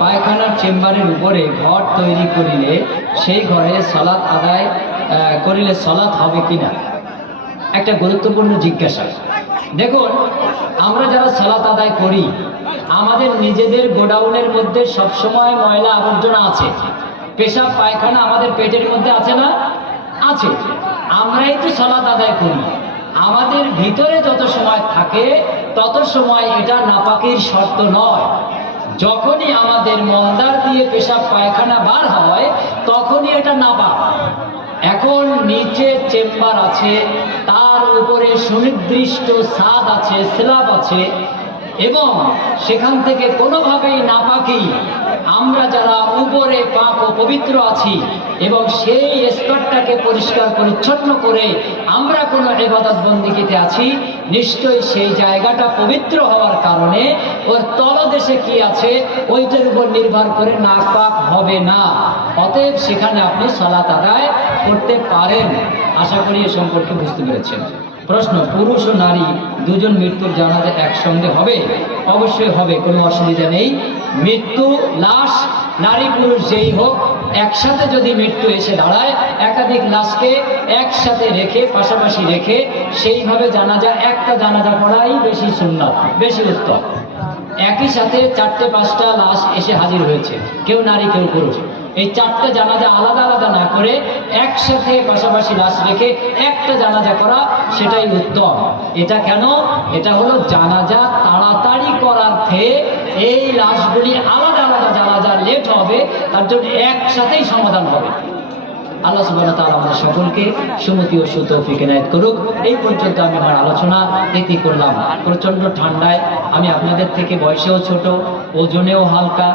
পায়খানার চেম্বারের উপরে ঘর তৈরি করিলে সেই ঘরে সালাত আদায় করিলে সালাত হবে কিনা? একটা গুরুত্বপূর্ণ জিজ্ঞাসা। দেখুন, আমরা যারা সালাত আদায় করি, আমাদের নিজেদের গোডাউনের মধ্যে সবসময় ময়লা আবর্জনা আছে, পেশাব পায়খানা আমাদের পেটের মধ্যে আছে না? আছে। আমরাই তো সালাত আদায় করি। আমাদের ভিতরে যত সময় থাকে তত সময় এটা নাপাকির শর্ত নয়। যখনই আমাদের মন্দার দিয়ে পেশাব পায়খানা বার হয় তখনই এটা নাপাক। এখন নিচে চেম্বার আছে, তার উপরে সুনির্দিষ্ট ছাদ আছে, স্ল্যাব আছে, এবং সেখান থেকে কোনোভাবেই নাপাকি আমরা যারা উপরে পাক ও পবিত্র আছি এবং সেই স্তরটাকে পরিষ্কার পরিচ্ছন্ন করে আমরা কোনো ইবাদত বন্দিগিতে আছি, নিশ্চয়ই সেই জায়গাটা পবিত্র হওয়ার কারণে ওর তলদেশে কি আছে ওইটার উপর নির্ভর করে নাপাক হবে না। অতএব সেখানে আপনি সালাত আদায় করতে পারেন। আশা করি এ সম্পর্কে বুঝতে পেরেছেন। প্রশ্ন, পুরুষ ও নারী দুজন মৃত্যুর জানাজা একসঙ্গে হবে? অবশ্যই হবে, কোনো অসুবিধা নেই। মৃত্যু, লাশ, নারী পুরুষ যেই হোক, একসাথে যদি মৃত্যু এসে দাঁড়ায়, একাধিক লাশকে একসাথে রেখে, পাশাপাশি রেখে সেইভাবে জানাজা, একটা জানাজা পড়াই বেশি সুন্নাত, বেশি উত্তম। একই সাথে 4-5টা লাশ এসে হাজির হয়েছে, কেউ নারী কেউ পুরুষ, এই 4টে জানাজা আলাদা আলাদা না করে একসাথে পাশাপাশি লাশ রেখে একটা জানাজা করা, সেটাই উত্তম। এটা কেন? এটা হলো জানাজা তাড়াতাড়ি করার্থে এই লাশগুলি আলাদা আলাদা জানাজা লেট হবে, তার জন্য একসাথেই সমাধান হবে। আল্লাহ সুবহানাহু ওয়া তাআলা আমাদের সকলকে সুমতি ও সুতৌফিক এনায়েত করুক। এই পর্যন্ত আমি আমার আলোচনা এটি করলাম। প্রচন্ড ঠান্ডায় আমি আপনাদের থেকে বয়সেও ছোট, ওজনেও হালকা,